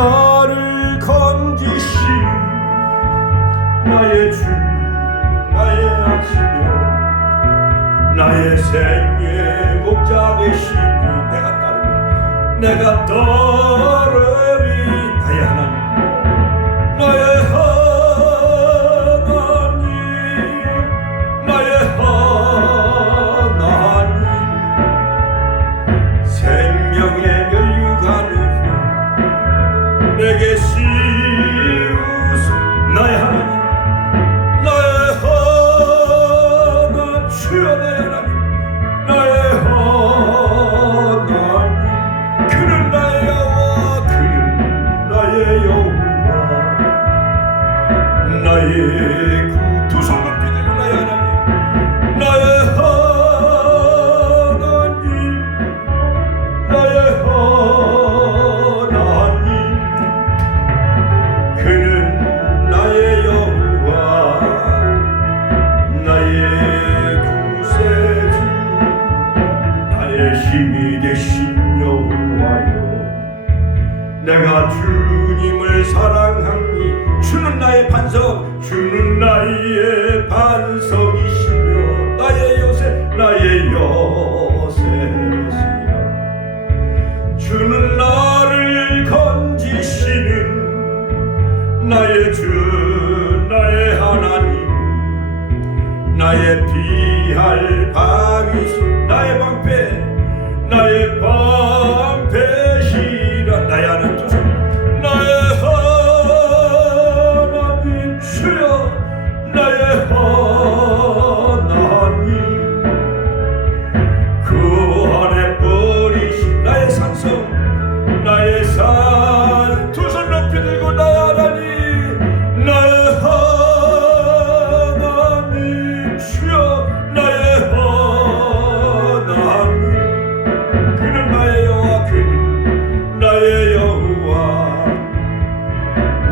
나를 건지신 나의 주 나의 아시며 나의 생의 목자 되시니 내가 따르리 나의 하나님 나의 하나님 나의 하나님 생명의 멸류관을 내게 씌우소 나의 하나님 나의 하나님 주여 나의 하나님 나의 하나님 그는 나의 여호와 그는 나의 여호와 나의 두 손 높이 들고 나의 하나님 나의 하나님 나의 하나님 그는 나의 여호와 나의 구세주 나의 힘이 되신 여호와여 내가 주님을 사랑하니 주는 나의 반석 주는 나의 반석이시며 나의 요새 나의 요새시여 주는 나를 건지시는 나의 주 나의 하나님 나의 피할 바위시 나의 방패 나의 방패시라 나의 하나님 두 손 나의 하나님 주여 나의 하나님 그 안에 버리신 나의 산성 나의 산 두 손 높이 들고 나의 하나님 나의 하나님 주여 나의 하나님 그는 나의 여호와 그는 나의 여호와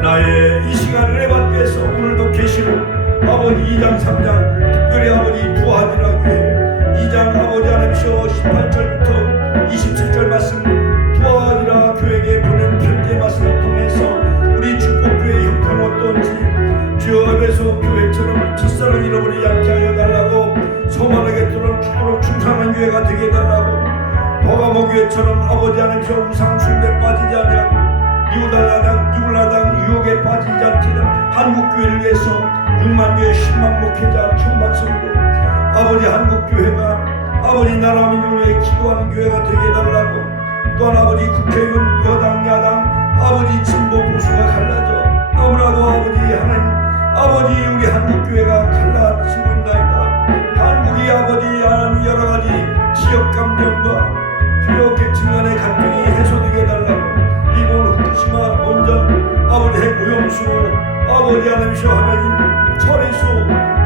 나의 이 시간을 내 밖에서 오늘도 계시고 아버지 2장 3장 특별히 아버지 부하니라 교회 2장 아버지 하나님이시여 18절부터 27절 말씀 부하니라 교회에게 보낸 편지의 말씀을 통해서 우리 축복교회의 형편은 어떤지 주여 에베소 교회처럼 첫사랑 잃어버리지 않게 하여 달라고 소만하게처럼 죽도록 충성한 교회가 되게 해달라고 버가모 교회처럼 아버지 하나님이시여 우상 숭배 빠지지 아니하고 유울라당 유혹에 빠지지 않게 한국교회를 위해서 6만 교회 10만 목회자 1000만 성도 아버지 한국교회가 아버지 나라 민족을 위해 기도하는 교회가 되게 해달라고 또한 아버지 국회의원 여당 야당 아버지 진보 보수가 갈라져 너무나도 아버지 하나님 아버지 우리 한국교회가 갈라지고 있나이다 한국이 아버지 하나님 여러가지 지역감정과 주요 계층 간의 갈등이 해소되게 해달라고 일본 후쿠시마 원전 아버지 핵오염수 아버지 하나님이시여 하나님 철의소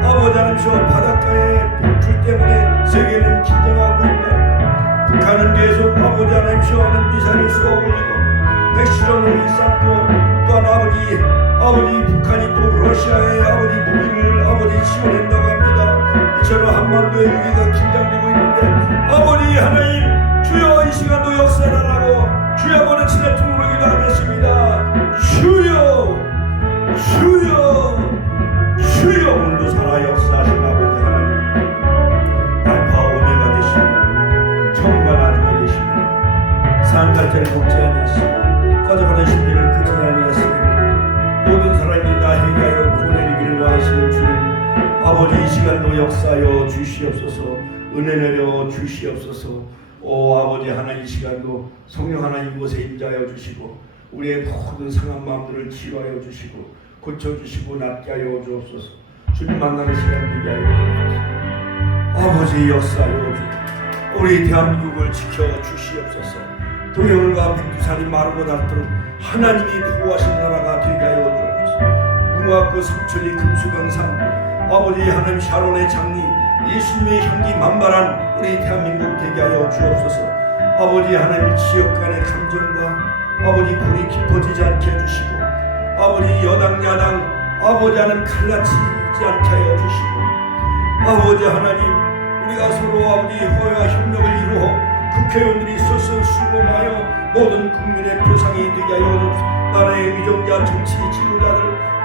아버지 하나님이시여 바닷가의 불출 때문에 세계는 긴장하고 있나이다 북한은 계속 아버지 하나님이시여 하는 미사일을 쏘아 올리고 핵실험을 일삼고 또한 아버지 북한이 또 러시아의 아버지 무기를 아버지 지원한다고 합니다 이처럼 한반도의 위기가 긴장되고 있는데 아버지 하나님 주여 이 시간도 역사해달라고 주여 보낸 친의 통으로 기도하겠습니다 주여 오늘도 살아 역사하신 아버지 하나님 알파 오메가 되시며 처음과 나중에 되시며 산갈대를 걷지 아니하시고 꺼져가는 심리를 끄지 아니하시고 모든 사람이 다 해결하여 구원해내기를 원하시는 주님 아버지 이 시간도 역사하여 주시옵소서 은혜 내려 주시옵소서 오 아버지 하나님 이 시간도 성령 하나님 이곳에 임재하여 주시고 우리의 모든 상한 마음들을 치유하여 주시고 고쳐주시고 낫게 하여 주옵소서 주님 만나는 시간 되게 하여 주옵소서 아버지 역사하여 주옵소서 우리 대한민국을 지켜주시옵소서 동해물과 백두산이 마르고 닳도록 하나님이 보호하신 나라가 되게 하여 주옵소서 무화과 삼천리 금수강산 아버지 하나님 샤론의 장리 예수님의 향기 만발한 우리 대한민국 되게 하여 주옵소서 아버지 하나님 지역 간의 감정과 아버지 불이 깊어지지 않게 해주시고 아버지 여당 야당 아버지 하나님 갈라치지 않게 하여 주시고 아버지 하나님 우리가 서로 아버지 화해와 협력을 이루어 국회의원들이 스스로 수고하여 모든 국민의 표상이 되게 하여 주옵소서 나라의 위정자 정치 지도자들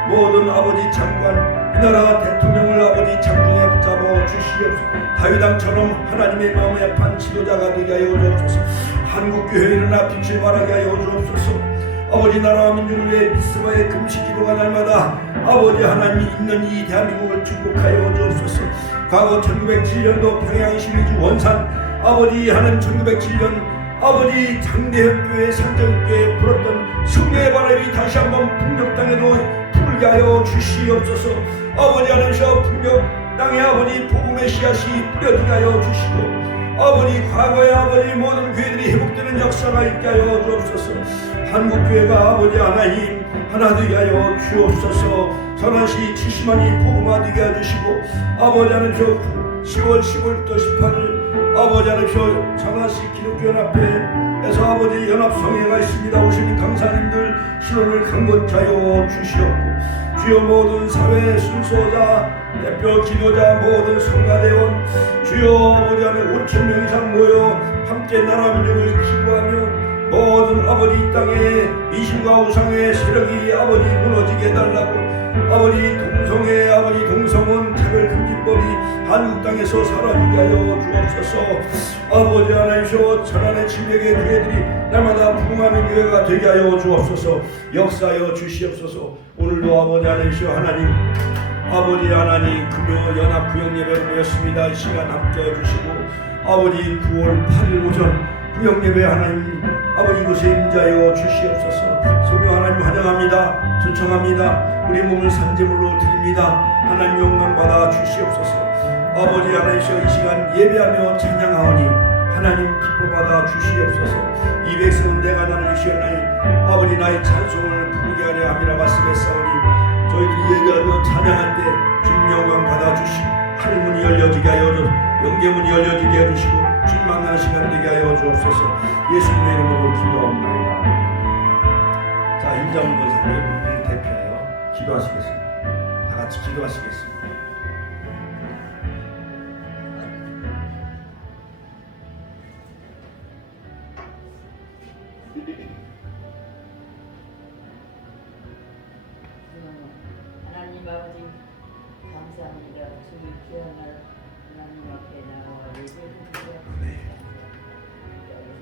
모든 아버지 장관 이 나라 대통령을 아버지 장중에 붙잡아 주시옵소서. 다윗왕처럼 하나님의 마음에 판 지도자가 되게 하여 주옵소서. 한국교회 일어나 빛을 발하게 하여 주옵소서. 아버지 나라와 민족을 위해 미스바의 금식 기도가 날마다 아버지 하나님이 있는 이 대한민국을 축복하여 주옵소서. 과거 1907년도 평양 시위주 원산 아버지 하나님 1907년 아버지 장대현 교회 산정교회에 불었던 성령의 바람이 다시 한번 풍력 땅에도 불게 하여 주시옵소서. 아버지 하나님께서 풍력 땅에 아버지 복음의 씨앗이 뿌려지게 하여 주시고 아버지 과거의 아버지 모든 교회들이 회복되는 역사가 있게 하여 주옵소서. 한국교회가 아버지 하나님 하나 되게 하여 주옵소서. 선한시 70만이 복음화되게 해주시고 아버지 하나님께서 10월 15일부터 18일 아버지 하나님께서 선한시 기독교연합회에서 아버지 연합성회가 있습니다. 오신 강사님들 신원을 강건케 하여 주시옵고 주여 모든 사회 순서자 대표 지도자 모든 성가대원 주여 아버지 하나님 5,000명 이상 모여 함께 나라 민족을 기도하며 모든 아버지 이 땅에 미신과 우상의 세력이 아버지 무너지게 해달라고 아버지 동성애 아버지 동성혼 차별금지법이 한국 땅에서 사라지게 하여 주옵소서. 아버지 하나님이시오 천안의 진백의 교회들이 날마다 부흥하는 교회가 되게 하여 주옵소서. 역사하여 주시옵소서. 오늘도 아버지 하나님이시오 하나님 아버지 하나님 금요 연합 구역 예배로 모였습니다. 이 시간 함께해 주시고 아버지 9월 8일 오전 구역 예배 하나님 아버지 이곳에 임자여 주시옵소서. 성령 하나님 환영합니다. 초청합니다. 우리 몸을 산제물로 드립니다. 하나님 영광 받아 주시옵소서. 아버지 하나님이시여 이 시간 예배하며 찬양하오니 하나님 기뻐 받아 주시옵소서. 이 백성은 내가 나를 주시옵나니 아버지 나의 찬송을 부르게 하려 함이라 말씀했사오니 저희들이 예배하며 찬양할 때 주님 영광 받아 주시고 하늘문이 열려지게 하여 주옵소서. 영계문이 열려지게 해주시고 주님 만나는 시간 되게 하여 주옵소서. 예수님의 이름으로 기도합니다. 자, 임장훈 권사님 우리를 대표하여 기도하시겠습니다. 다 같이 기도하시겠습니다. 하나님 아버지 감사합니다. 주님 귀한 날 하나님 앞에 나와 예배를 드렸습니다.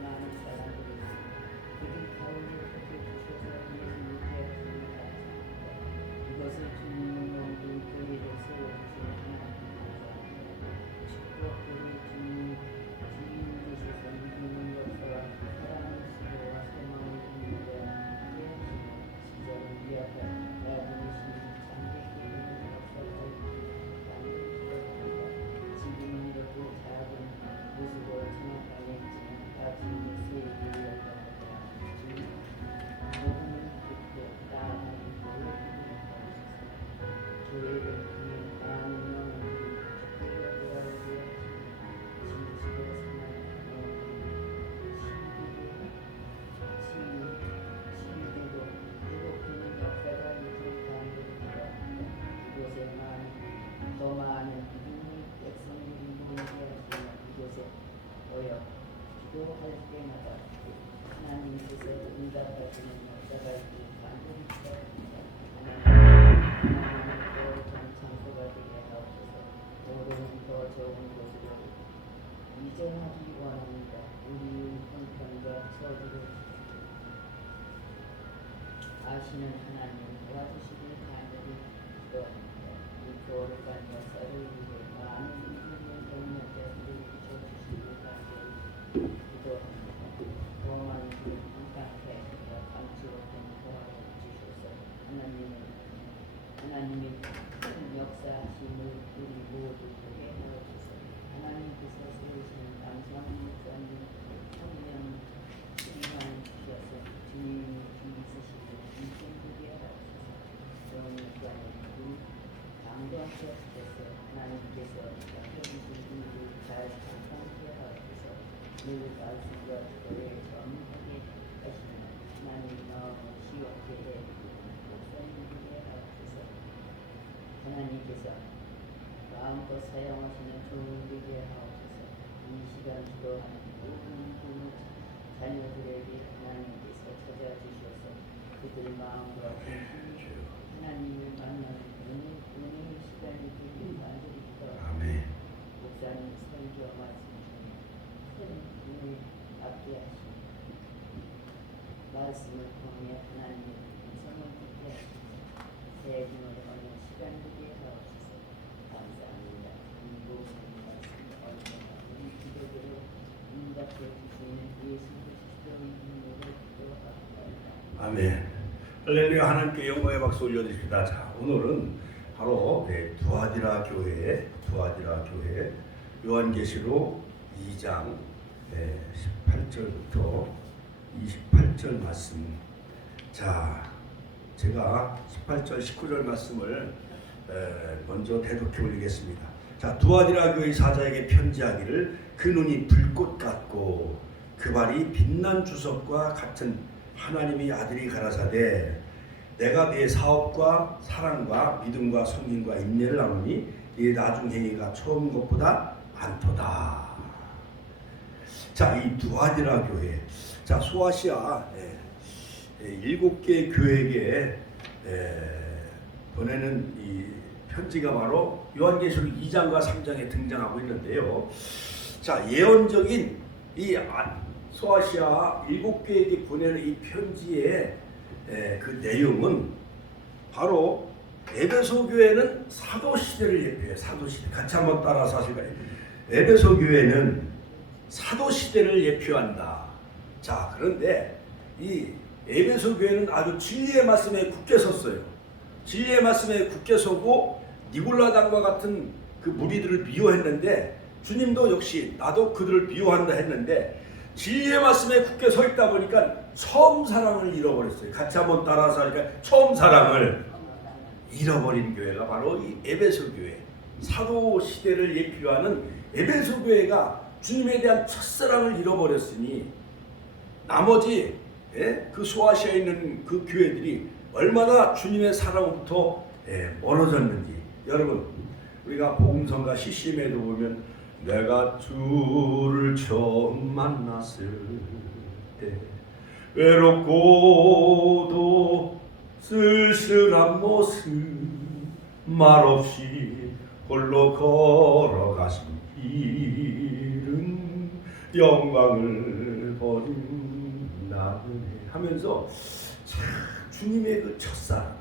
많은 사람들이 그들 가운데 주셔서 예수님 되었습니다. 이것을 주님의 모든 교회를 세워주신 하나님 감사합니다. 축복들을 주님 되셔서 믿는 역사와 사랑의 시도와 소망을 주님께 시절을 위하여 나아가신 지금은 이렇게 작은 모습으로 정확하게 있지만 다 주님의 세일이었다 모든 그때 나아가는 교회를 통해 많은 영혼들이 되어주어 진실의 시위대도 회복되는 역사가 이제 반복되어 이곳에 더 많은 백성들이 모이되었으며 이곳에 모여 기도할 때마다 하나님께서 응답하시는 역사가 있고 반복이 되었습니다. 하나님의 거룩한 장소가 되게 하옵소서. 모든 더 좋은 곳으로 이전하기 원합니다. 우리 형편과 처지를 아시는 하나님 도와주시길 간절히 기도합니다. 이 거룩한 역사를 위해 많은 믿음의 동력자들을 주셔주시길 간절히 기도합니다. 또한 그 한강에 감추었던 도와주셔서 하나님의 큰 역사하심을 우리 모두 보게 하옵소서. 하나님께서 세우신 남성 목사님 청년 신만 주셔서 주님이 있으시고 인생되게 하옵소서. 강도하셨어서 하나님께서 잡혀주신 일을 잘 감당하게 하옵소서. 늘 말씀과 기도에 전하게 하시는 하나님 마음을 시원케 해주시고 목사님에게 하옵소서. 하나님께서 마음껏 사용하시는 좋은 되게 하옵소서. 이 시간 기도하는 모든 부모 자녀들에게 하나님께서 찾아주셔서 그들 마음과 정신이 하나님을 만나는 은혜의 시간이 되길 간절히 아멘. 목사님 설교 말씀 중에 큰 눈을 받게 하시고 말씀을 통해 하나님의 음성을 듣게 하시고 새 힘을 얻는 시간 되게 하옵소서. 감사합니다. 모든 말씀 언제나 우리 기도대로 응답해 주시는 예수 그리스도의 이름으로 기도합니다. 아멘. 할렐루야. 하나님께 영광의 박수 올려드립니다. 자, 오늘은 바로 두아디라 교회 요한계시록 2장 18절부터 28절 말씀. 자, 제가 18절 19절 말씀을 먼저 대독해 올리겠습니다. 자, 두아디라 교회 사자에게 편지하기를 그 눈이 불꽃 같고 그 발이 빛난 주석과 같은 하나님의 아들이 가라사대 내가 네 사업과 사랑과 믿음과 성김과 인내를 나누니 네 나중 행위가 처음 것보다 많도다. 자, 이 두아디라 교회, 자 소아시아 7개 교회에게 보내는 이 편지가 바로 요한계시록 2장과 3장에 등장하고 있는데요. 자, 예언적인 이 소아시아 7개에게 보내는 이 편지의 그 내용은 바로 에베소 교회는 사도 시대를 예표해요. 사도 시대. 같이 한번 따라서 하실까요? 에베소 교회는 사도 시대를 예표한다. 자, 그런데 이 에베소 교회는 아주 진리의 말씀에 굳게 섰어요. 진리의 말씀에 굳게 서고 니골라당과 같은 그 무리들을 미워했는데 주님도 역시 나도 그들을 미워한다 했는데 진리의 말씀에 굳게 서 있다 보니까 처음 사랑을 잃어버렸어요. 같이 한번 따라서 하니까 처음 사랑을 잃어버린 교회가 바로 이 에베소 교회, 사도 시대를 예표하는 에베소 교회가 주님에 대한 첫사랑을 잃어버렸으니 나머지 그 소아시아에 있는 그 교회들이 얼마나 주님의 사랑으로부터 멀어졌는지. 여러분, 우리가 복음성가 CCM에도 보면 내가 주를 처음 만났을 때 외롭고도 쓸쓸한 모습 말없이 홀로 걸어가신 길은 영광을 버린 나그네 하면서 참 주님의 그 첫사랑,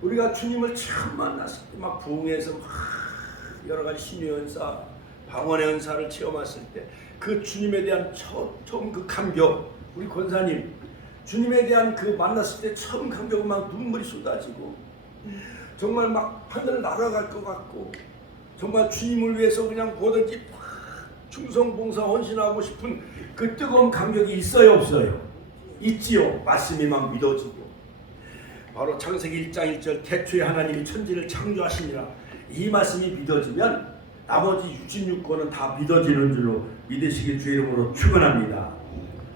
우리가 주님을 처음 만났을 때 막 부흥해서 막 여러 가지 신의 은사, 방언의 은사를 체험했을 때 그 주님에 대한 처음 그 감격, 우리 권사님 주님에 대한 그 만났을 때 처음 감격은 막 눈물이 쏟아지고 정말 막 하늘을 날아갈 것 같고 정말 주님을 위해서 그냥 뭐든지 충성 봉사 헌신하고 싶은 그 뜨거운 감격이 있어요, 없어요? 있지요. 말씀이 막 믿어지고 바로 창세기 1장 1절 태초에 하나님이 천지를 창조하시니라 이 말씀이 믿어지면 나머지 66권은 다 믿어지는 줄로 믿으시길 주의 이름으로 축원합니다.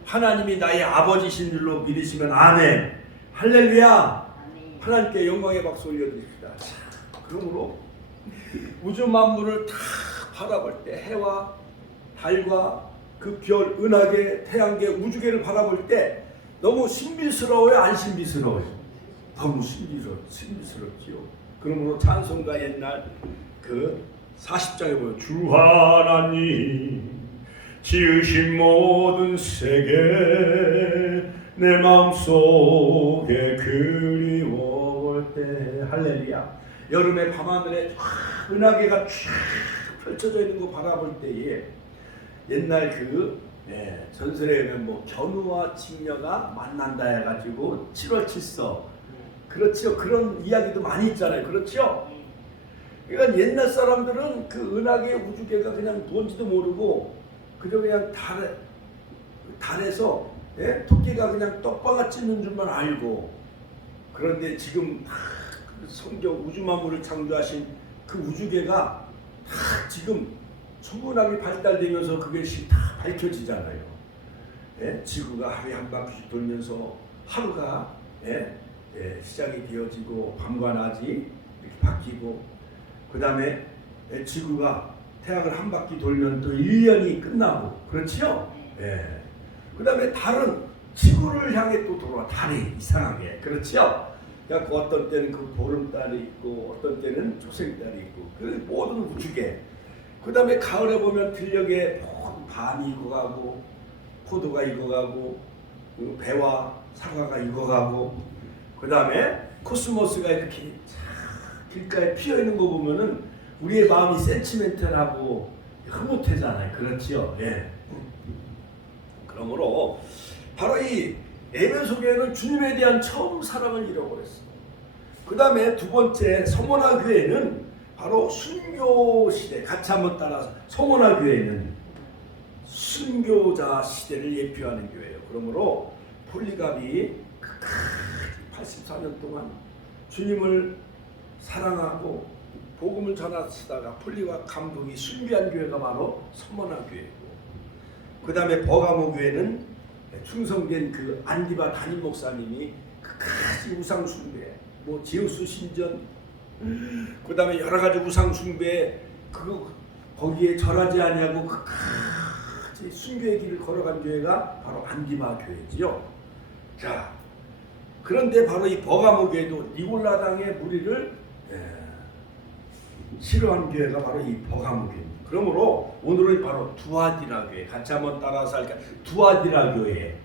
하나님이 나의 아버지신 줄로 믿으시면 아멘. 할렐루야. 하나님께 영광의 박수 올려드립니다. 자, 그러므로 우주 만물을 다 바라볼 때 해와 달과 그 별, 은하계, 태양계, 우주계를 바라볼 때 너무 신비스러워요? 안 신비스러워요? 너무 신비스럽지요. 그러므로 찬송가 옛날 그 40장에 보면 주 하나님 지으신 모든 세계 내 마음속에 그리워볼 때 할렐루야. 여름의 밤하늘에 은하계가 쫙 펼쳐져 있는 거 바라볼 때에 옛날 그 전설에 의하면 뭐 견우와 직녀가 만난다 해가지고 7월 7서 그렇죠. 그런 이야기도 많이 있잖아요. 그렇죠. 그러니까 옛날 사람들은 그 은하계 우주계가 그냥 뭔지도 모르고 그저 그냥 달에서 토끼가 그냥 떡방아 찢는 줄만 알고, 그런데 지금 성경 우주만물을 창조하신 그 우주계가 다 지금 천문학이 발달되면서 그것이 다 밝혀지잖아요. 지구가 하루에 한 바퀴씩 돌면서 하루가 시작이 되어지고 밤과 낮이 이렇게 바뀌고, 그 다음에 지구가 태양을 한 바퀴 돌면 또 1년이 끝나고, 그렇지요? 그 다음에 달은 지구를 향해 또 돌아. 달이 이상하게 그렇지요? 그러니까 어떤 때는 그 보름달이 있고 어떤 때는 초생달이 있고 그 모든 우주계. 그 다음에 가을에 보면 들녘에 밤이 익어가고 포도가 익어가고 그 배와 사과가 익어가고 그 다음에 코스모스가 이렇게 길가에 피어있는 거 보면은 우리의 마음이 센치멘탈하고 흐뭇해잖아요. 그렇지요? 예. 그러므로 바로 이 에베소교회는 주님에 대한 처음 사랑을 잃어버렸어. 그 다음에 두 번째 서모나 교회는 바로 순교 시대. 같이 한번 따라서 서모나 교회는 순교자 시대를 예표하는 교회예요. 그러므로 폴리갑이 84년 동안 주님을 사랑하고 복음을 전하시다가 폴리갑 감독이 순교한 교회가 바로 서모나 교회고, 그 다음에 버가모 교회는 충성된 그 안디바 담임 목사님이 끝까지 우상 숭배, 뭐 제우스 신전, 그 다음에 여러 가지 우상 숭배 그거 거기에 절하지 아니하고 끝까지 순교의 길을 걸어간 교회가 바로 안디바 교회지요. 자, 그런데 바로 이 버가모 교회도 니골라당의 무리를 싫어하는 교회가 바로 이 버가모 교회입니다. 그러므로 오늘은 바로 두아디라 교회, 같이 한번 따라서 할까? 두아디라 교회.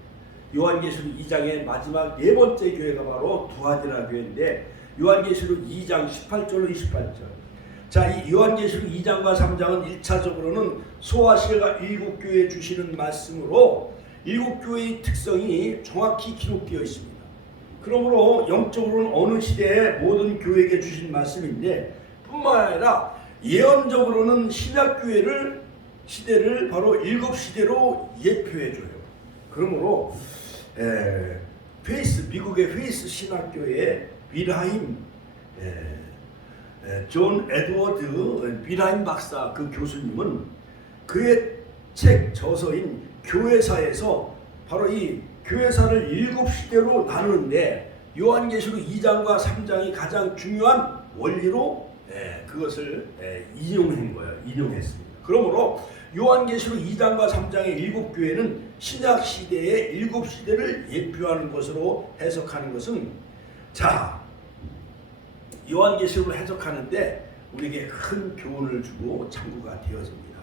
요한계시록 2장의 마지막 네 번째 교회가 바로 두아디라 교회인데, 요한계시록 2장 18절로 28절. 자, 이 요한계시록 2장과 3장은 1차적으로는 소아시아가 일곱 교회에 주시는 말씀으로 일곱 교회의 특성이 정확히 기록되어 있습니다. 그러므로 영적으로는 어느 시대에 모든 교회에게 주신 말씀인데, 뿐만 아니라 예언적으로는 신약교회를 시대를 바로 일곱 시대로 예표해줘요. 그러므로 미국의 페이스 신학교의 빌하임 존 에드워드 빌하임 박사 그 교수님은 그의 책 저서인 교회사에서 바로 이 교회사를 일곱 시대로 나누는데 요한계시록 2장과 3장이 가장 중요한 원리로 그것을 인용한 거예요. 인용했습니다. 그러므로 요한계시록 2장과 3장의 일곱 교회는 신약 시대의 일곱 시대를 예표하는 것으로 해석하는 것은, 자, 요한계시록을 해석하는데 우리에게 큰 교훈을 주고 참고가 되어집니다.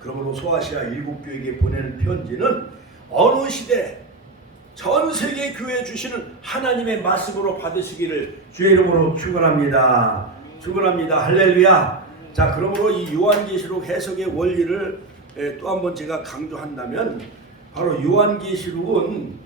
그러므로 소아시아 일곱 교회에게 보내는 편지는 어느 시대 전 세계 교회에 주시는 하나님의 말씀으로 받으시기를 주의 이름으로 축원합니다. 축원합니다. 할렐루야. 자, 그러므로 이 요한계시록 해석의 원리를 또 한번 제가 강조한다면, 바로 요한계시록은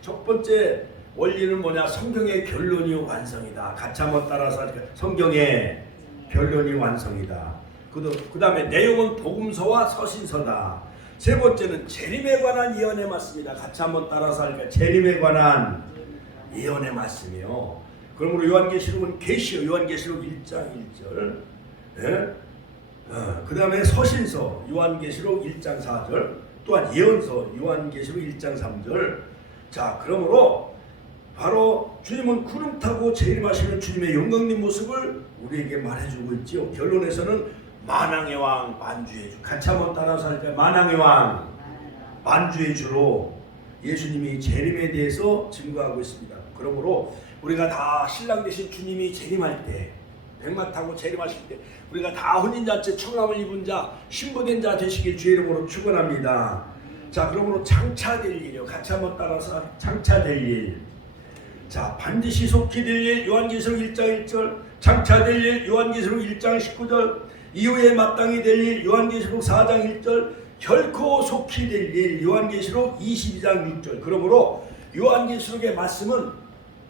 첫 번째 원리는 뭐냐? 성경의 결론이 완성이다. 같이 한번 따라서 성경의 결론이 완성이다. 그 다음에 내용은 복음서와 서신서다. 세 번째는 재림에 관한 예언의 말씀이다. 같이 한번 따라서 할까요? 재림에 관한 예언의 말씀이요. 그러므로 요한계시록은 계시요. 요한계시록 1장 1절. 그 다음에 서신서 요한계시록 1장 4절. 또한 예언서 요한계시록 1장 3절. 자, 그러므로 바로 주님은 구름 타고 재림하시는 주님의 영광님 모습을 우리에게 말해주고 있지요. 결론에서는 만왕의 왕 만주의 주. 같이 한번 따라서 할까요? 만왕의 왕 만주의 주로 예수님이 재림에 대해서 증거하고 있습니다. 그러므로 우리가 다 신랑 되신 주님이 재림할 때, 백마 타고 재림하실 때 우리가 다 혼인잔치 청함을 입은 자, 신부된 자 되시길 주의 이름으로 축원합니다. 자, 그러므로 장차될 일이요. 같이 한번 따라서 장차될 일. 자, 반드시 속히 될 일 요한계시록 1장 1절, 장차될 일 요한계시록 1장 19절, 이후에 마땅히 될 일 요한계시록 4장 1절, 결코 속히 될 일 요한계시록 22장 6절. 그러므로 요한계시록의 말씀은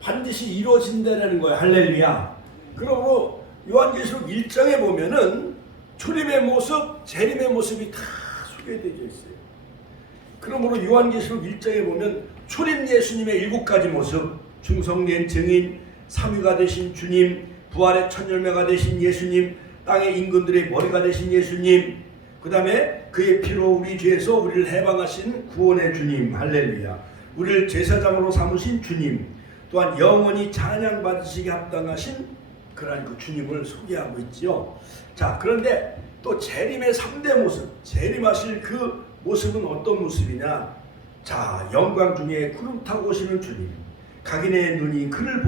반드시 이루어진다는 거예요. 할렐루야. 그러므로 요한계시록 1장에 보면은 출입의 모습, 재림의 모습이 다 소개되어 있어요. 그러므로 요한계시록 1장에 보면 출입 예수님의 7가지 모습, 충성된 증인, 삼위가 되신 주님, 부활의 첫 열매가 되신 예수님, 땅의 임금들의 머리가 되신 예수님, 그 다음에 그의 피로 우리 죄에서 우리를 해방하신 구원의 주님, 할렐루야. 우리를 제사장으로 삼으신 주님, 또한 영원히 찬양받으시게 합당하신 그러한 그 주님을 소개하고 있지요. 자, 그런데 또 재림의 3대 모습, 재림하실 그 모습은 어떤 모습이냐? 자, 영광 중에 구름 타고 오시는 주님, 각인의 눈이 그를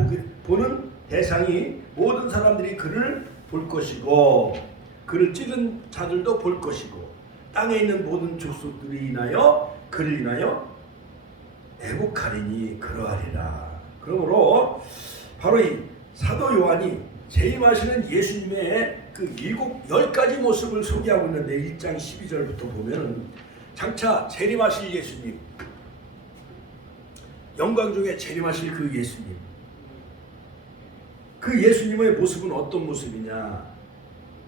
보는 대상이 모든 사람들이 그를 볼 것이고 그를 찌른 자들도 볼 것이고 땅에 있는 모든 족속들이 인하여 그를 인하여 애국하리니 그러하리라. 그러므로 바로 이 사도 요한이 재림하시는 예수님의 그 10가지 모습을 소개하고 있는데 1장 12절부터 보면은 장차 재림하실 예수님, 영광 중에 재림하실 그 예수님, 그 예수님의 모습은 어떤 모습이냐?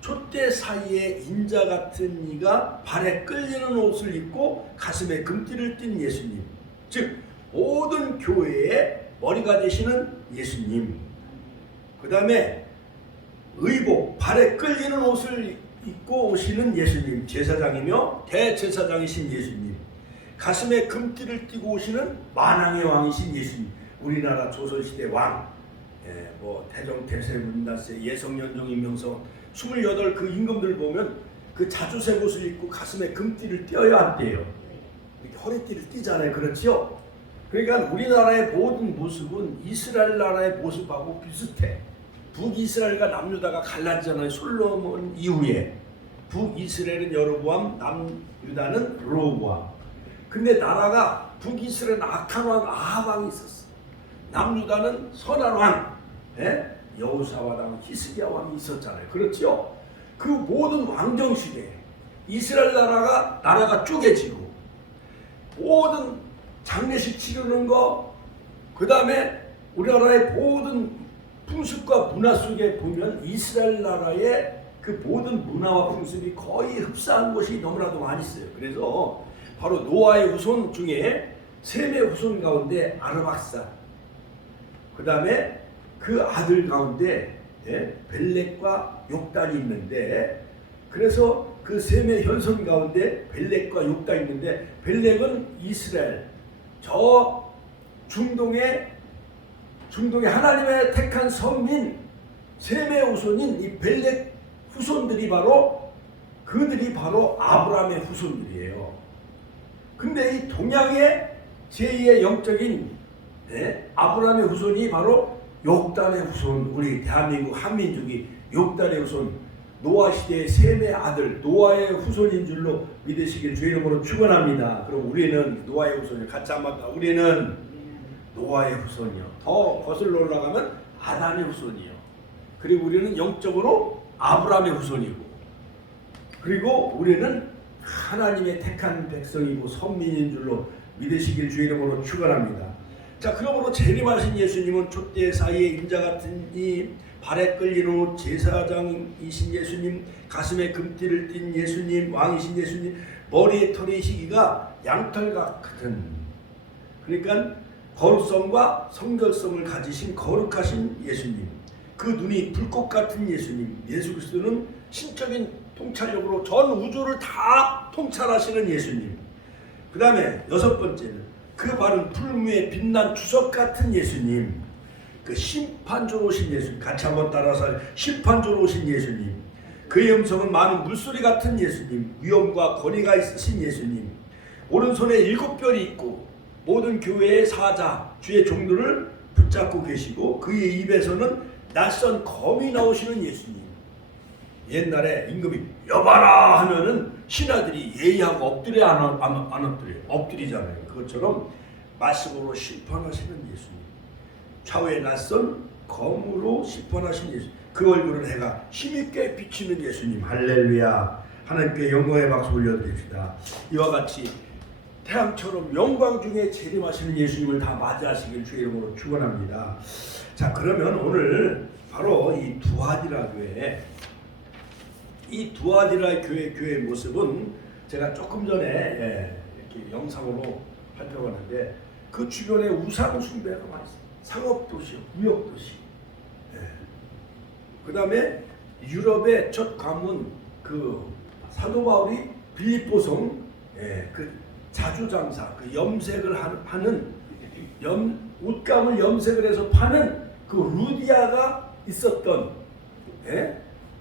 촛대 사이에 인자 같은 이가 발에 끌리는 옷을 입고 가슴에 금띠를 띤 예수님, 즉 모든 교회의 머리가 되시는 예수님, 그 다음에 의복, 발에 끌리는 옷을 입고 오시는 예수님, 제사장이며 대제사장이신 예수님, 가슴에 금띠를 띠고 오시는 만왕의 왕이신 예수님, 우리나라 조선시대 왕, 태종, 태세, 문다세, 예성연종, 임명성 28 그 임금들 보면 그 자주색 옷을 입고 가슴에 금띠를 띄어야 안 띄어요. 이렇게 허리띠를 띠잖아요. 그렇죠? 그러니까 우리나라의 모든 모습은 이스라엘 나라의 모습하고 비슷해. 북이스라엘과 남유다가 갈라지잖아요. 솔로몬 이후에. 북이스라엘은 여로보암, 남유다는 르호보암. 근데 나라가 북이스라엘은 악한 왕 아합 왕이 있었어. 남유다는 선한 왕, 여호사밧 히스기야 왕이 있었잖아요. 그렇죠? 그 모든 왕정 시대에 이스라엘 나라가 쪼개지고 모든 장례식 치르는 거, 그 다음에 우리나라의 모든 풍습과 문화 속에 보면 이스라엘 나라의 그 모든 문화와 풍습이 거의 흡사한 것이 너무나도 많이 있어요. 그래서 바로 노아의 후손 중에 셈의 후손 가운데 아르박사, 그 다음에 그 아들 가운데 벨렉과 욕단이 있는데, 그래서 그 셈의 현손 가운데 벨렉과 욕단이 있는데, 벨렉은 이스라엘 저 중동의 하나님의 택한 선민 셈의 후손인 이 벨렉 후손들이 그들이 바로 아브라함의 후손들이에요. 근데 이 동양의 제2의 영적인 아브라함의 후손이 바로 욕단의 후손, 우리 대한민국 한민족이 욕단의 후손, 노아 시대의 셈의 아들 노아의 후손인 줄로 믿으시길 주의 이름으로 축원합니다. 그럼 우리는 노아의 후손이요. 같이 한번 더. 우리는 노아의 후손이요. 더 거슬러 올라가면 아담의 후손이요. 그리고 우리는 영적으로 아브라함의 후손이고, 그리고 우리는 하나님의 택한 백성이고 선민인 줄로 믿으시길 주의 이름으로 축원합니다. 자, 그러므로 재림하신 예수님은 촛대 사이에 인자 같은 이 발에 끌리는 옷 제사장이신 예수님, 가슴에 금띠를 띤 예수님, 왕이신 예수님, 머리에 털의 시기가 양털과 같은, 그러니까 거룩성과 성결성을 가지신 거룩하신 예수님, 그 눈이 불꽃 같은 예수님, 예수 그리스도는 신적인 통찰력으로 전 우주를 다 통찰하시는 예수님. 그 다음에 6번째는 그 발은 풀무에 빛난 주석 같은 예수님, 그 심판조로 오신 예수님, 같이 한번 따라서 심판조로 오신 예수님, 그의 음성은 많은 물소리 같은 예수님, 위엄과 권위가 있으신 예수님, 오른손에 7별이 있고 모든 교회의 사자, 주의 종들을 붙잡고 계시고 그의 입에서는 낯선 검이 나오시는 예수님. 옛날에 임금이 여봐라 하면은 신하들이 예의하고 엎드려 안 엎드려요. 엎드리잖아요. 그것처럼 말씀으로 심판하시는 예수님. 좌우에 낯선 검으로 심판하신 예수님. 그 얼굴은 해가 힘있게 비치는 예수님. 할렐루야. 하나님께 영광의 박수 올려드립시다. 이와 같이 태양처럼 영광 중에 재림하시는 예수님을 다 맞이하시길 주의 이름으로 축원합니다. 자, 그러면 오늘 바로 이 두아디라 교회, 이 두아디라 교회의 모습은 제가 조금 전에 이렇게 영상으로 발표하는데, 그 주변에 우상 숭배가 많이 있어요. 상업도시, 무역도시. 그 다음에 유럽의 첫 관문, 그 사도 바울이 빌립보성, 그 자주장사, 그 염색을 하는 옷감을 염색을 해서 파는 그 루디아가 있었던,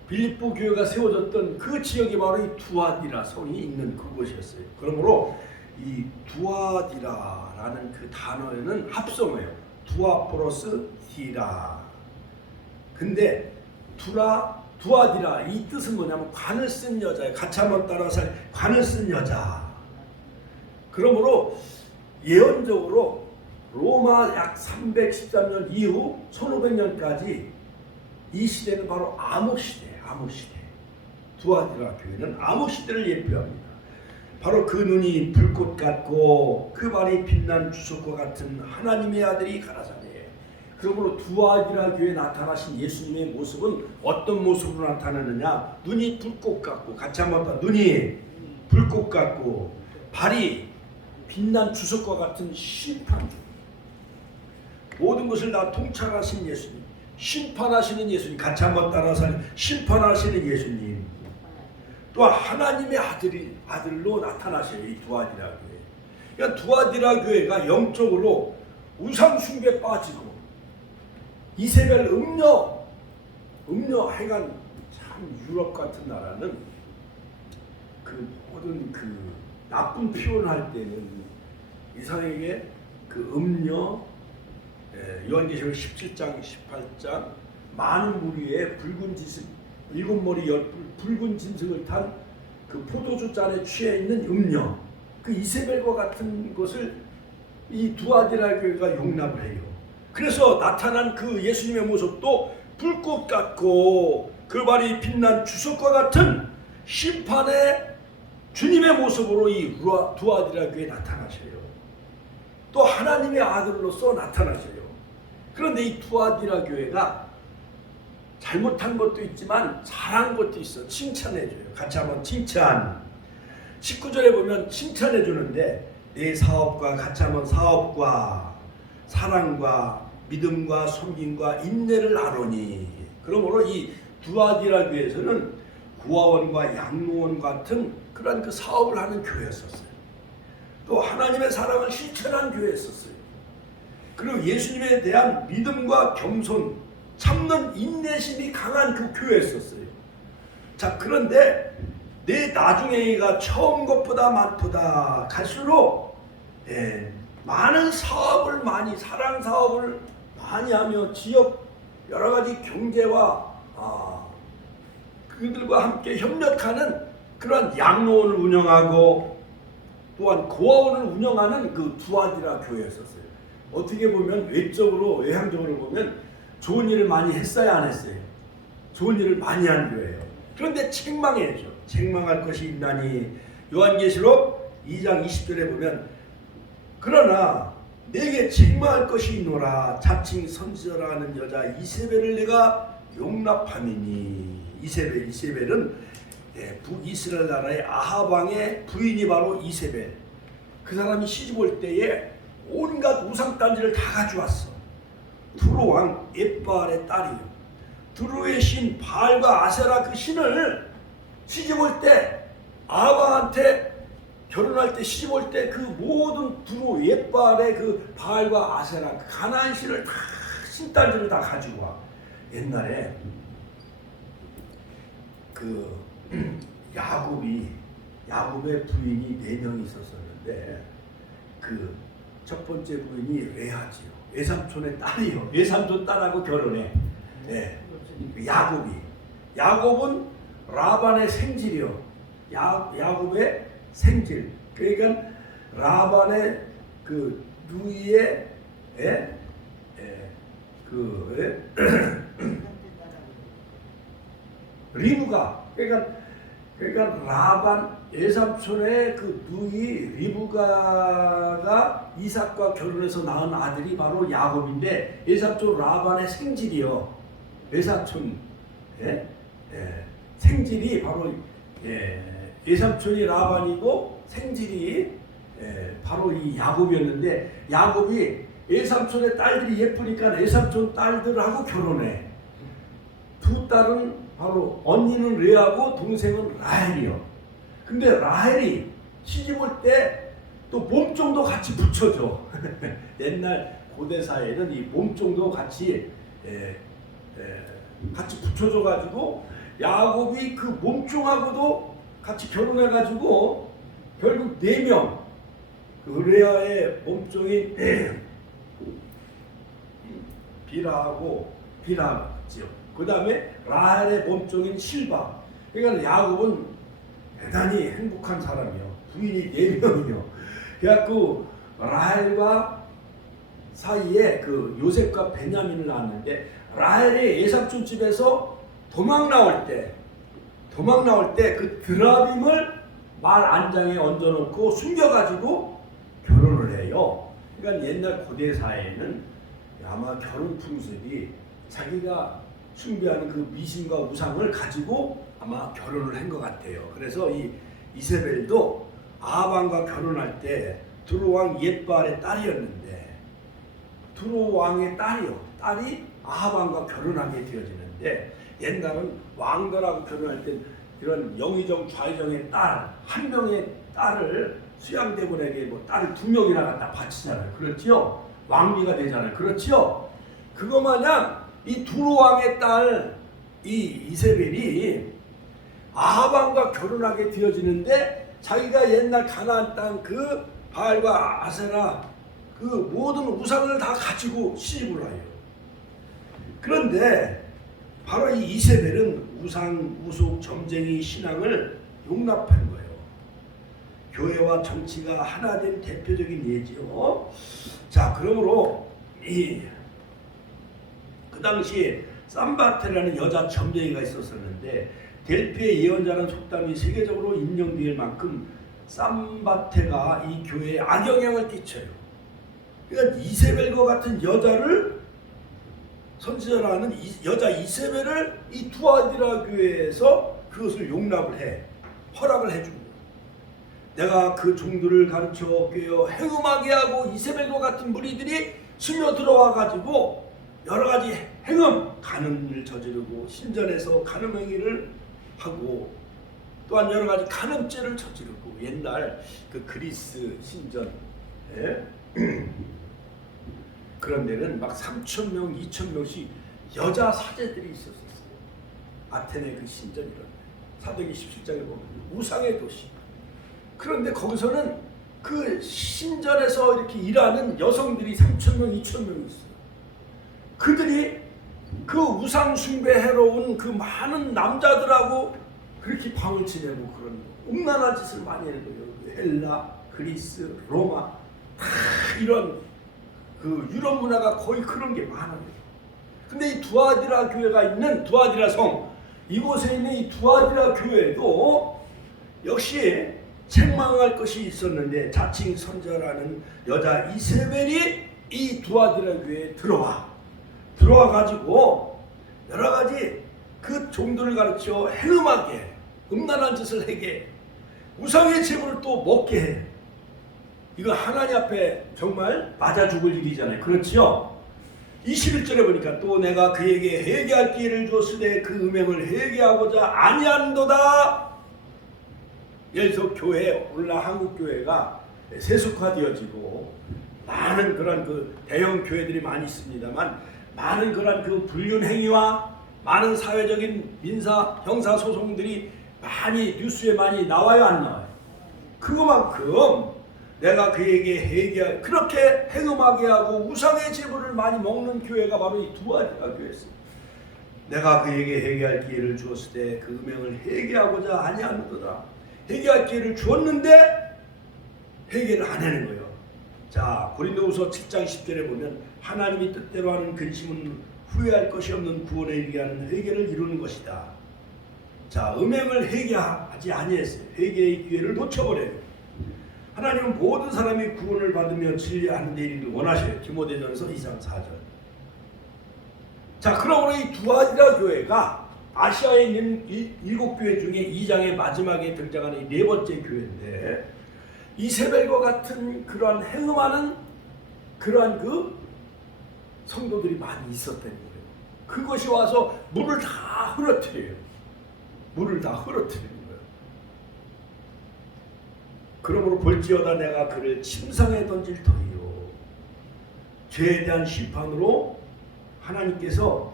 빌립보 교회가 세워졌던 그 지역이 바로 이 두아디라 성이 있는 그곳이었어요. 그러므로 이 두아디라라는 그 단어에는 합성어예요. 두아 플러스 디라. 근데 두아디라 이 뜻은 뭐냐면 관을 쓴 여자예요. 같이 한번 따라서 관을 쓴 여자. 그러므로 예언적으로 로마 약 313년 이후 1500년까지 이 시대는 바로 암흑 시대예요. 암흑 시대. 두아디라 교회는 암흑 시대를 예표합니다. 바로 그 눈이 불꽃 같고 그 발이 빛난 주석과 같은 하나님의 아들이 가라사대. 그러므로 두아디라 교회에 나타나신 예수님의 모습은 어떤 모습으로 나타나느냐? 눈이 불꽃 같고, 같이 한번 봐. 눈이 불꽃 같고 발이 빛난 주석과 같은 심판. 모든 것을 다 통찰하신 예수님, 심판하시는 예수님. 같이 한번 따라서 심판하시는 예수님. 또 하나님의 아들로 나타나셔요. 이 두아디라 교회. 그러니까 두아디라 교회가 영적으로 우상 숭배에 빠지고 이세벨 음녀 해간 참 유럽 같은 나라는 그 모든 그 나쁜 표현할 때는 이상에게 그 음녀 요한계시록 17장 18장 많은 무리에 붉은 지승 일곱 머리 붉은 짐승을 탄 그 포도주 잔에 취해 있는 음녀 그 이세벨과 같은 것을 이 두아디라 교회가 용납을 해요. 그래서 나타난 그 예수님의 모습도 불꽃 같고 그 발이 빛난 주석과 같은 심판의 주님의 모습으로 이 두아디라 교회에 나타나셔요. 또 하나님의 아들로서 나타나셔요. 그런데 이 두아디라 교회가 잘못한 것도 있지만 잘한 것도 있어. 칭찬해줘요. 같이 한번 칭찬. 19절에 보면 칭찬해주는데 내 사업과 같이 한번 사업과 사랑과 믿음과 섬김과 인내를 하노니. 그러므로 이 두아디라 교회에서는 구하원과 양로원 같은 그런 그 사업을 하는 교회였었어요. 또 하나님의 사랑을 실천한 교회였었어요. 그리고 예수님에 대한 믿음과 겸손 참는 인내심이 강한 그 교회였었어요. 자, 그런데 내 나중에가 처음 것보다 많도다 갈수록 많은 사업을 사랑 사업을 많이 하며 지역 여러 가지 경제와 그들과 함께 협력하는 그런 양로원을 운영하고 또한 고아원을 운영하는 그 두아디라 교회였었어요. 어떻게 보면 외향적으로 보면 좋은 일을 많이 했어요, 안 했어요? 좋은 일을 많이 한 교회예요. 그런데 책망해야죠. 책망할 것이 있나니. 요한계시록 2장 20절에 보면 그러나 내게 책망할 것이 있노라. 자칭 선지자라는 여자 이세벨을 내가 용납함이니. 이세벨은 북이스라엘 나라의 아합 왕의 부인이 바로 이세벨. 그 사람이 시집 올 때에 온갖 우상단지를 다 가져왔어. 두로 왕 엣바알의 딸이요. 두로의 신 바알과 아세라 그 신을 시집 올 때 아합 왕한테 결혼할 때 시집 올 때 그 모든 두로 엣바알의 그 바알과 아세라 그 가나안 신을 다 신단지를 다 가지고 와. 옛날에 그 야곱의 부인이 4명이 있었었는데 그 첫 번째 부인이 레아지요. 외삼촌의 딸이요. 외삼촌 딸하고 결혼해. 야곱은 라반의 생질이요. 야곱의 생질. 그러니까 라반의 그 누이의 리브가 그러니까 라반 외삼촌의 그 누이 리브가가 이삭과 결혼해서 낳은 아들이 바로 야곱인데 외삼촌 라반의 생질이요. 외삼촌 생질이 바로 외삼촌이 라반이고 생질이 바로 이 야곱이었는데 야곱이 외삼촌의 딸들이 예쁘니까 외삼촌 딸들하고 결혼해. 두 딸은 바로 언니는 레아고 동생은 라헬이요. 근데 라헬이 시집 올 때 또 몸종도 같이 붙여줘. 옛날 고대 사회에는 이 몸종도 같이 붙여줘 가지고 야곱이 그 몸종하고도 같이 결혼해 가지고 결국 4명 그 레아의 몸종인 빌하지요. 그 다음에 라헬의 몸종인 실바. 그러니까 야곱은 대단히 행복한 사람이요. 부인이 4명이요. 그래갖고 라헬과 사이에 그 요셉과 베냐민을 낳았는데, 라헬이 예삽촌 집에서 도망 나올 때 그 드라빔을 말 안장에 얹어놓고 숨겨가지고 결혼을 해요. 그러니까 옛날 고대 사회에는 아마 결혼 풍습이 자기가 숭배하는 그 미신과 우상을 가지고 아마 결혼을 한 것 같아요. 그래서 이 이세벨도 아합왕과 결혼할 때 두로 왕 옛바알의 딸이었는데, 두로 왕의 딸이 아합 왕과 결혼하게 되어지는데, 옛날은 왕들하고 결혼할 때 이런 영의정 좌의정의 딸 한 명의 딸을 수양대군에게 뭐 딸을 2명이나 갖다 바치잖아요. 그렇지요? 왕비가 되잖아요. 그렇지요? 그거 마냥 이 두로 왕의 딸 이 이세벨이 아합 왕과 결혼하게 되어지는데, 자기가 옛날 가나안 땅 그 바알과 아세라 그 모든 우상을 다 가지고 시집을 와요. 그런데 바로 이 이세벨은 우상, 우속, 점쟁이 신앙을 용납한 거예요. 교회와 정치가 하나 된 대표적인 예지요. 자, 그러므로 그 당시에 삼바테라는 여자 점쟁이가 있었었는데, 델피의 예언자라는 속담이 세계적으로 인정될 만큼 삼바테가 이 교회에 악영향을 끼쳐요. 그러니까 이세벨과 같은 여자를, 선지자라는 여자 이세벨을 이 두아디라 교회에서 그것을 용납을 해, 허락을 해줍니다. 내가 그 종들을 가르쳐 꿰어 행음하게 하고 이세벨과 같은 무리들이 스며들어와 가지고 여러 가지 행음, 간음을 저지르고 신전에서 간음 행위를 하고, 또한 여러 가지 간음죄를 저지르고, 옛날 그 그리스 신전 그런 데는 막 3,000명, 2,000명씩 여자 사제들이 있었어요. 아테네 그 신전 이런 데. 사도행전 17장에 보면 우상의 도시. 그런데 거기서는 그 신전에서 이렇게 일하는 여성들이 3,000명, 2,000명 있어요. 그들이 그 우상 숭배해러 온 그 많은 남자들하고 그렇게 밤을 지내고 그런 음란한 짓을 많이 하는 거예요. 헬라, 그리스, 로마 다 이런 그 유럽 문화가 거의 그런 게 많아요. 근데 이 두아디라 교회가 있는 두아디라 성, 이곳에 있는 이 두아디라 교회도 역시 책망할 것이 있었는데, 자칭 선자라는 여자 이세벨이 이 두아디라 교회에 들어와 가지고 여러 가지 그 종들을 가르쳐 행음하게, 음란한 짓을 하게, 우상의 제물을 또 먹게 해. 이거 하나님 앞에 정말 맞아 죽을 일이잖아요. 그렇지요? 21절에 보니까 또 내가 그에게 회개할 기회를 주었으되 그 음행을 회개하고자 아니한도다. 여기서 교회, 오늘날 한국 교회가 세속화되어지고 많은 그런 그 대형 교회들이 많이 있습니다만, 많은 그런 그 불륜 행위와 많은 사회적인 민사, 형사 소송들이 많이 뉴스에 많이 나와요, 안 나와요? 그거만큼 내가 그에게 회개할, 그렇게 행음하게 하고 우상의 제물을 많이 먹는 교회가 바로 이 두아디라 교회였습니다. 내가 그에게 회개할 기회를 주었을 때 그 음행을 회개하고자 아니하는도다. 회개할 기회를 주었는데 회개를 안 하는 거예요. 자, 고린도후서 7장 10절에 보면 하나님이 뜻대로 하는 근심은 후회할 것이 없는 구원에 이르게 하는 회개를 이루는 것이다. 자, 음행을 회개하지 아니했어요. 회개의 기회를 놓쳐버려요. 하나님은 모든 사람이 구원을 받으며 진리하는 데 이르기를 원하셔요. 디모데전서 2장 4절. 자, 그러므로 이 두아디라 교회가 아시아에 있는 7교회 중에 2장의 마지막에 등장하는 4번째 교회인데, 이세벨과 같은 그러한 행음하는 그러한 그 성도들이 많이 있었다는 거예요. 그것이 와서 물을 다 흐려뜨려요. 물을 다 흐려뜨리는 거예요. 그러므로 볼지어다 내가 그를 침상에 던질 터이요. 죄에 대한 심판으로 하나님께서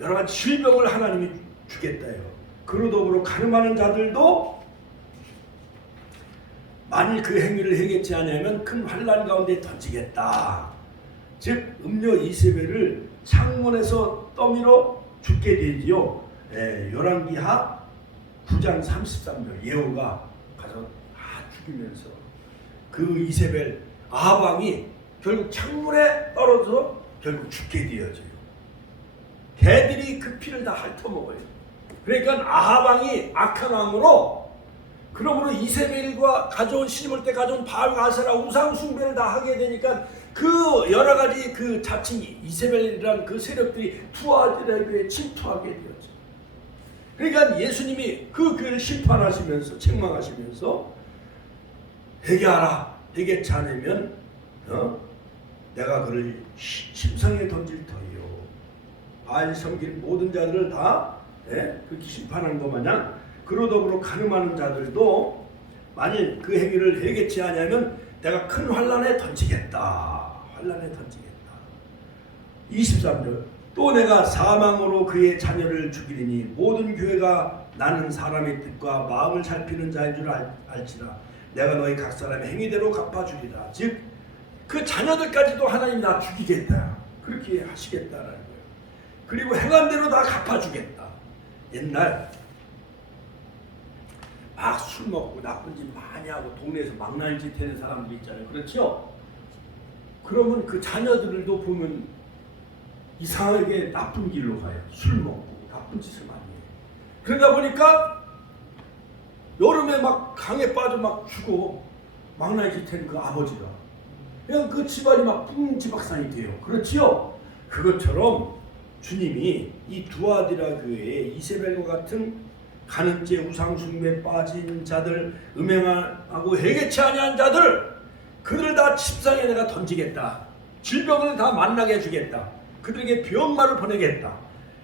여러 가지 질병을 하나님이 주겠다요. 그로 더불어 가늠하는 자들도 만일 그 행위를 행했지 않으면 큰 환난 가운데 던지겠다. 즉 음녀 이세벨을 창문에서 떠밀어 죽게 되지요. 열왕기하 9장 33절 예후가 가서 다 죽이면서 그 이세벨 아합왕이 결국 창문에 떨어져 결국 죽게 되어져요. 개들이 그 피를 다 핥아먹어요. 그러니까 아합왕이 악한 왕으로, 그러므로 이세벨과 가져온 심을 때 가져온 바알과 아세라 우상 숭배를 다 하게 되니까 그 여러 가지 그 자칭 이세벨이라는 그 세력들이 두아디라교에 침투하게 되었죠. 그러니까 예수님이 그 교회를 심판하시면서 책망하시면서 회개하라, 회개치 않으면 내가 그를 심상에 던질 터이요. 바알 섬길 모든 자들을 다 그렇게 심판한 것 마냥 그로 더불어 간음하는 자들도 만일 그 행위를 회개치 아니하면 내가 큰 환난에 던지겠다. 환난에 던지겠다. 23절 또 내가 사망으로 그의 자녀를 죽이리니 모든 교회가 나는 사람의 뜻과 마음을 살피는 자인 줄 알지라. 내가 너희 각 사람의 행위대로 갚아주리라. 즉 그 자녀들까지도 하나님 다 죽이겠다. 그렇게 하시겠다라는 거예요. 그리고 행한 대로 다 갚아주겠다. 옛날 막 술 먹고 나쁜 짓 많이 하고 동네에서 망나니짓 하는 사람들 있잖아요. 그렇죠? 그러면 그 자녀들도 보면 이상하게 나쁜 길로 가요. 술 먹고 나쁜 짓을 많이 해요. 그러다 보니까 여름에 막 강에 빠져 막 죽어. 망나니짓 하는 그 아버지가. 그냥 그 집안이 막 풍지박산이 돼요. 그렇지요? 그것처럼 주님이 이 두아디라 교회에 이세벨과 같은 간음죄 우상숭배에 빠진 자들, 음행하고 회개치 아니한 자들, 그들을 다 침상에 내가 던지겠다. 질병을 다 만나게 해주겠다. 그들에게 병마를 보내겠다.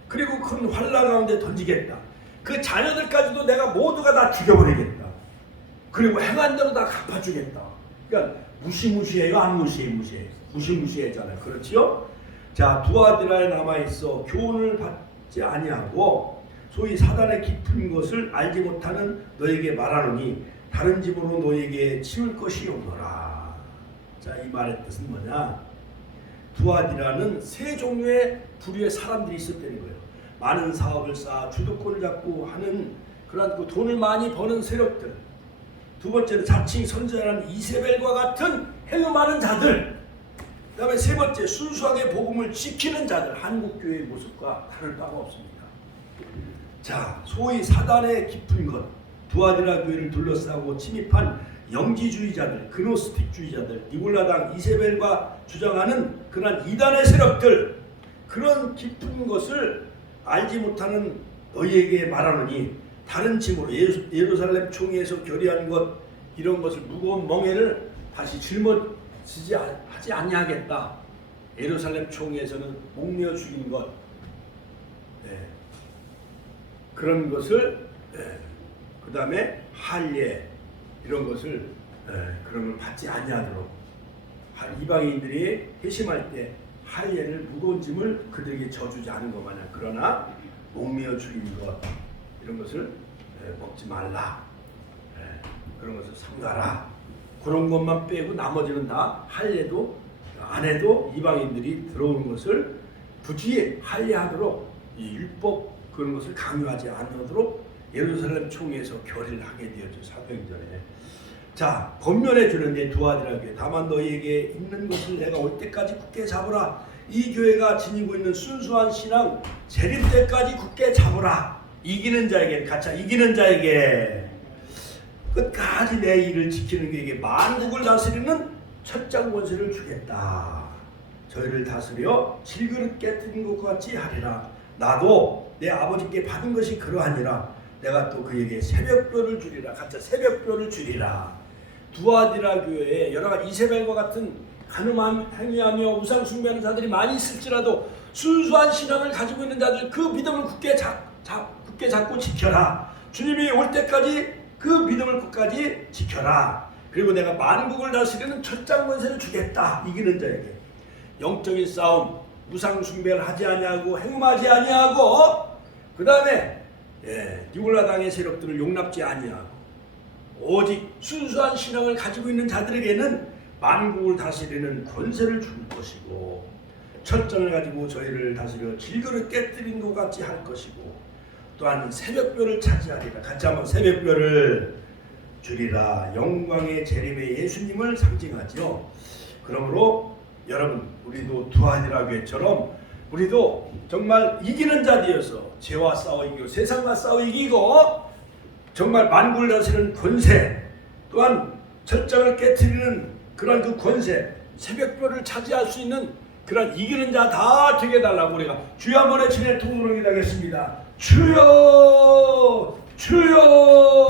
그리고 큰 환난 가운데 던지겠다. 그 자녀들까지도 내가 모두가 다 죽여버리겠다. 그리고 행한 대로 다 갚아주겠다. 그러니까 무시무시해요? 안 무시해요? 무시무시해잖아요. 그렇지요? 자, 두아디라에 남아있어 교훈을 받지 아니하고 소위 사단의 깊은 것을 알지 못하는 너에게 말하노니 다른 집으로 너에게 치울 것이 없노라. 자, 이 말의 뜻은 뭐냐? 두아디라는 세 종류의 부류의 사람들이 있었다는 거예요. 많은 사업을 쌓아 주도권을 잡고 하는 그런 그 돈을 많이 버는 세력들. 두 번째는 자칭 선지자라는 이세벨과 같은 행음하는 자들. 그 다음에 세 번째 순수하게 복음을 지키는 자들. 한국교회의 모습과 다를 바가 없습니다. 자, 소위 사단의 깊은 것, 두아디라 교회를 둘러싸고 침입한 영지주의자들, 그노스틱주의자들, 니골라당 이세벨과 주장하는 그런 이단의 세력들, 그런 깊은 것을 알지 못하는 너희에게 말하노니 다른 짐으로 예루살렘 총회에서 결의한 것, 이런 것을 무거운 멍에를 다시 짊어지지 하지 아니하겠다. 예루살렘 총회에서는 목매어 죽인 것, 그런 것을, 그 다음에 할례 이런 것을 그런 걸 받지 아니하도록 이방인들이 회심할 때 할례를 무거운 짐을 그들에게 져주지 않은 것 마냥, 그러나 목매어 죽인 것 이런 것을 먹지 말라. 그런 것을 삼가라. 그런 것만 빼고 나머지는 다 할례도 안 해도 이방인들이 들어오는 것을 굳이 할례하도록 이 율법 그런 것을 강요하지 않도록 예루살렘 총회에서 결의를 하게 되었죠. 사도행전에. 자, 권면해 주는데 두아디라 교회, 다만 너희에게 있는 것을 내가 올 때까지 굳게 잡으라. 이 교회가 지니고 있는 순수한 신앙 재림 때까지 굳게 잡으라. 이기는 자에게, 가차 이기는 자에게 끝까지 내 일을 지키는 그에게 만국을 다스리는 철장 권세를 주겠다. 저희를 다스려 질그릇 깨뜨린 것과 같이 하리라. 나도 내 아버지께 받은 것이 그러하니라. 내가 또 그에게 새벽별을 주리라. 가짜 새벽별을 주리라. 두아디라 교회에 여러 가지 이세벨과 같은 간음한 행위하며 우상 숭배하는 자들이 많이 있을지라도 순수한 신앙을 가지고 있는 자들, 그 믿음을 굳게 잡고 지켜라. 주님이 올 때까지 그 믿음을 끝까지 지켜라. 그리고 내가 만국을 다스리는 철장 권세를 주겠다. 이기는 자에게. 영적인 싸움, 우상 숭배를 하지 아니하고 행음하지 아니하고, 그 다음에 니골라당의 세력들을 용납지 아니하고, 오직 순수한 신앙을 가지고 있는 자들에게는 만국을 다스리는 권세를 줄 것이고 철장을 가지고 저희를 다스려 질그릇 깨뜨린 것 같이 할 것이고 또한 새벽별을 차지하리라. 같이 한번 새벽별을 주리라. 영광의 재림의 예수님을 상징하지요. 그러므로 여러분 우리도 두한이라 교회처럼 우리도 정말 이기는 자 되어서 죄와 싸워 이기고 세상과 싸워 이기고 정말 만국을 다스리는 권세 또한 철장을 깨뜨리는 그런 그 권세 새벽별을 차지할 수 있는 그런 이기는 자 다 되게 달라고 우리가 주여 한번 외치며 통성을 기도하겠습니다. 주여 주여